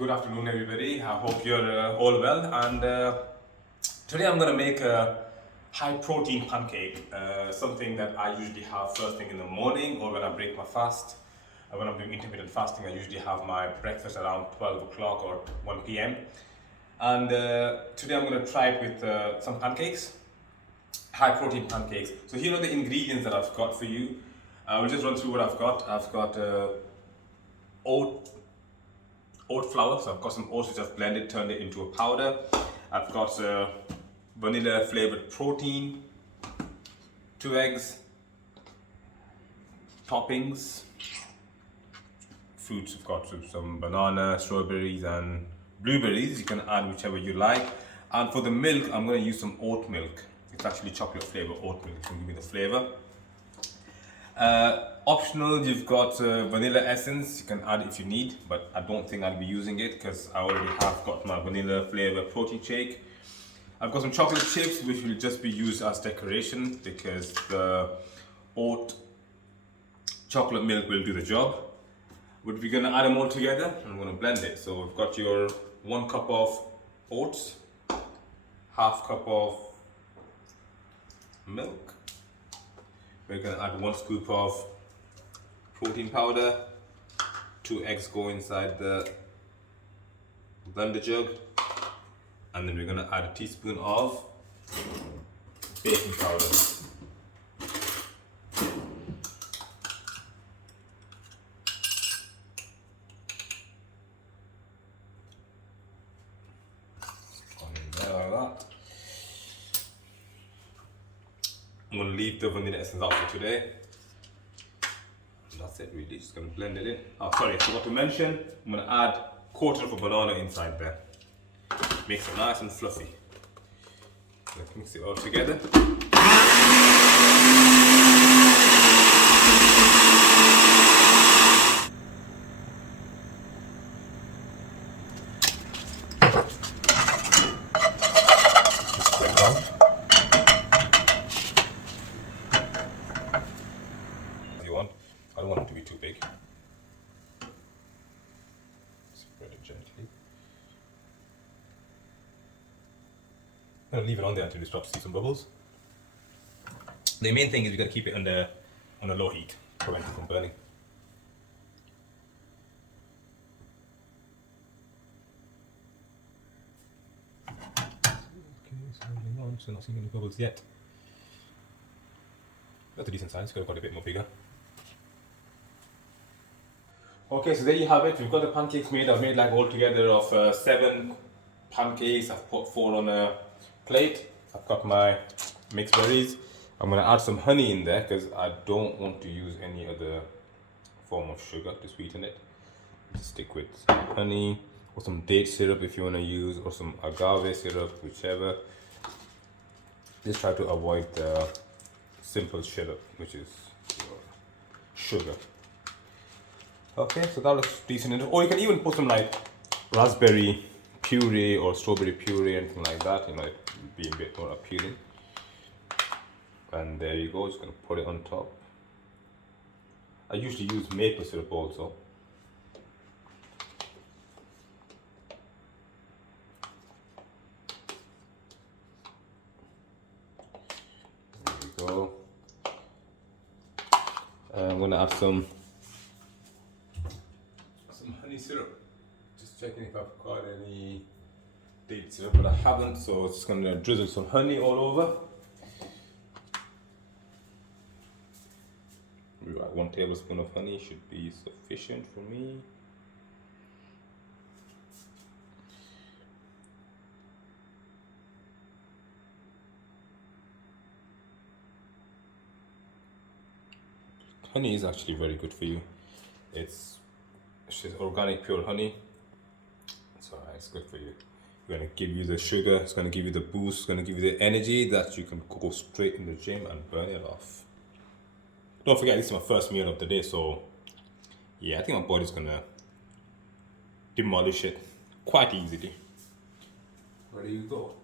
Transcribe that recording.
Good afternoon, everybody. I hope you're all well. And today I'm going to make a high protein pancake, something that I usually have first thing in the morning or when I break my fast. When I'm doing intermittent fasting, I usually have my breakfast around 12 o'clock or 1 p.m. And today I'm going to try it with some pancakes, high protein pancakes. So here are the ingredients that I've got for you. I'll just run through what I've got. I've got oat flour, so I've got some oats which I've blended, turned it into a powder. I've got vanilla flavored protein, 2 eggs, toppings, fruits. I've got some banana, strawberries and blueberries. You can add whichever you like. And for the milk, I'm going to use some oat milk. It's actually chocolate flavored oat milk. It's going to give me the flavor. Optional, you've got vanilla essence. You can add if you need, but I don't think I'll be using it because I already have got my vanilla flavor protein shake. I've got some chocolate chips which will just be used as decoration because the oat chocolate milk will do the job. But we're gonna add them all together and I'm gonna blend it. So we've got your 1 cup of oats, half cup of milk. We're going to add 1 scoop of protein powder, 2 eggs go inside the blender jug, and then we're going to add a teaspoon of baking powder. Like that. I'm going to leave the vanilla essence out for today. And that's it really, just going to blend it in. Oh sorry, I forgot to mention, I'm going to add 1/4 of a banana inside there. Makes it nice and fluffy. Let's mix it all together. I don't want it to be too big. Spread it gently. I'm going to leave it on there until you start to see some bubbles. The main thing is you got to keep it on a low heat, prevent it from burning. Okay, so holding on, so not seeing any bubbles yet. That's a decent size, could have got a bit more bigger. Okay, so there you have it. We've got the pancakes made. I've made like altogether of 7 pancakes. I've put 4 on a plate. I've got my mixed berries. I'm going to add some honey in there because I don't want to use any other form of sugar to sweeten it. Just stick with some honey or some date syrup if you want to use, or some agave syrup, whichever. Just try to avoid the simple syrup, which is sugar. Okay, so that looks decent. Or you can even put some like raspberry puree or strawberry puree, anything like that. You know, it would be a bit more appealing. And there you go. Just gonna put it on top. I usually use maple syrup also. There you go. I'm gonna add some honey syrup. Just checking if I've got any date syrup, but I haven't, so it's just gonna drizzle some honey all over. Right, 1 tablespoon of honey should be sufficient for me. Honey is actually very good for you. It's organic pure honey, so it's good for you. It's going to give you the sugar, it's going to give you the boost, it's going to give you the energy that you can go straight in the gym and burn it off. Don't forget, this is my first meal of the day, so yeah, I think my body's going to demolish it quite easily. Where do you go?